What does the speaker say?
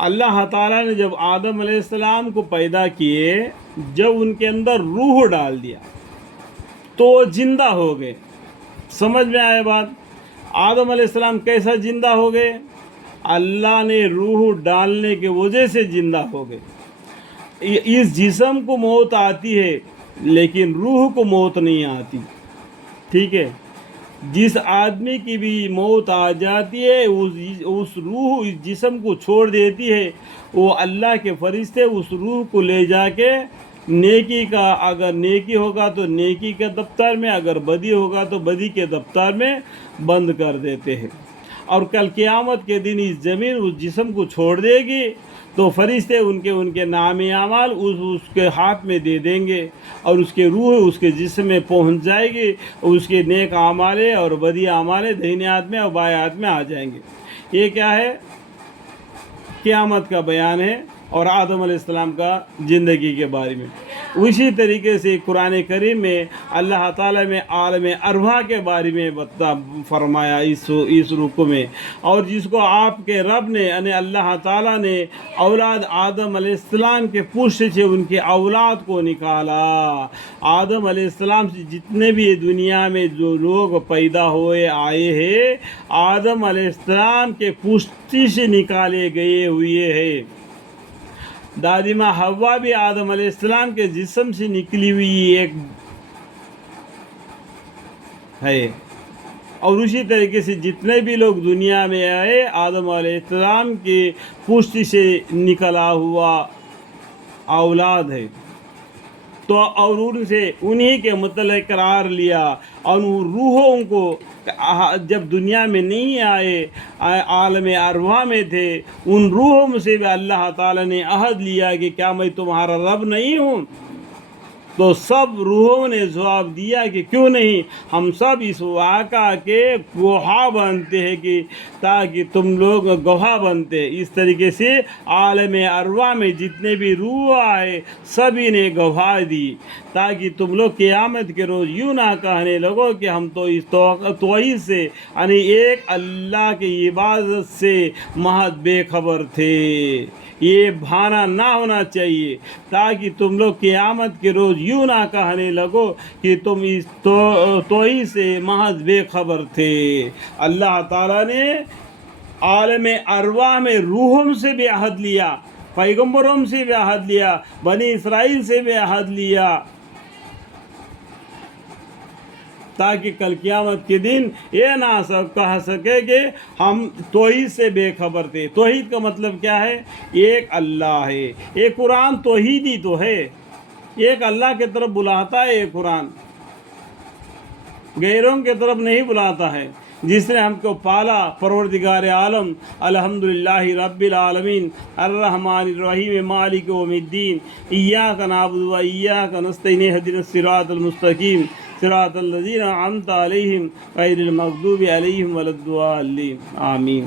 اللہ تعالیٰ نے جب آدم علیہ السلام کو پیدا کیے، جب ان کے اندر روح ڈال دیا تو وہ زندہ ہو گئے۔ سمجھ میں آئے بات؟ آدم علیہ السلام کیسا زندہ ہو گئے؟ اللہ نے روح ڈالنے کی وجہ سے زندہ ہو گئے۔ اس جسم کو موت آتی ہے لیکن روح کو موت نہیں آتی، ٹھیک ہے؟ جس آدمی کی بھی موت آ جاتی ہے اس روح اس جسم کو چھوڑ دیتی ہے، وہ اللہ کے فرشتے اس روح کو لے جا کے نیکی کا، اگر نیکی ہوگا تو نیکی کے دفتر میں، اگر بدی ہوگا تو بدی کے دفتر میں بند کر دیتے ہیں۔ اور کل قیامت کے دن اس زمین اس جسم کو چھوڑ دے گی تو فرشتے ان کے نام اعمال اس کے ہاتھ میں دے دیں گے، اور اس کے روح اس کے جسم میں پہنچ جائے گی، اس کے نیک اعمال اور بدی اعمال دہنے ہاتھ میں اور بائیں ہاتھ میں آ جائیں گے۔ یہ کیا ہے؟ قیامت کا بیان ہے اور آدم علیہ السلام کا زندگی کے بارے میں۔ اسی طریقے سے قرآن کریم میں اللہ تعالیٰ میں عالم ارواح کے بارے میں فرمایا اس رکوع میں، اور جس کو آپ کے رب نے یعنی اللہ تعالیٰ نے اولاد آدم علیہ السلام کے پشت سے ان کے اولاد کو نکالا۔ آدم علیہ السلام سے جتنے بھی دنیا میں جو لوگ پیدا ہوئے آئے ہیں، آدم علیہ السلام کے پشت سے نکالے گئے ہوئے ہیں۔ دادی ماں حوا بھی آدم علیہ السلام کے جسم سے نکلی ہوئی ایک ہے، اور اسی طریقے سے جتنے بھی لوگ دنیا میں آئے آدم علیہ السلام کے پشت سے نکلا ہوا اولاد ہے، تو اور ان سے انہی کے متعلق قرار لیا، اور ان روحوں کو جب دنیا میں نہیں آئے عالم ارواح میں تھے، ان روحوں سے بھی اللہ تعالیٰ نے عہد لیا کہ کیا میں تمہارا رب نہیں ہوں؟ تو سب روحوں نے جواب دیا کہ کیوں نہیں، ہم سب اس واقعہ کے گواہ بنتے ہیں کہ تاکہ تم لوگ گواہ بنتے۔ اس طریقے سے عالم ارواح میں جتنے بھی روح آئے سبھی نے گواہ دی، تاکہ تم لوگ قیامت کے روز یوں نہ کہنے لگو کہ ہم تو اس توحید سے یعنی ایک اللہ کی عبادت سے محض بے خبر تھے۔ یہ بہانہ نہ ہونا چاہیے، تاکہ تم لوگ قیامت کے روز یوں نہ کہنے لگو کہ تم اس توحید سے محض بے خبر تھے۔ اللہ تعالیٰ نے عالم ارواح میں روحوں سے بھی عہد لیا، پیغمبروں سے بھی عہد لیا، بنی اسرائیل سے بھی عہد لیا، تاکہ کل قیامت کے دن یہ نہ کہہ سکے کہ ہم توحید سے بے خبر تھے۔ توحید کا مطلب کیا ہے؟ ایک اللہ ہے۔ یہ قرآن توحید ہی تو ہے، ایک اللہ کی طرف بلاتا ہے۔ یہ قرآن غیروں کی طرف نہیں بلاتا ہے۔ جس نے ہم کو پالا، پروردگار عالم الحمدللہ رب العالمین الرحمن الرحیم مالک یوم الدین ایاک نعبد و ایاک نستعین اہدنا الصراط المستقیم صراط الذین انعمت علیہم غیر المغضوب علیہم ولا الضالین، آمین۔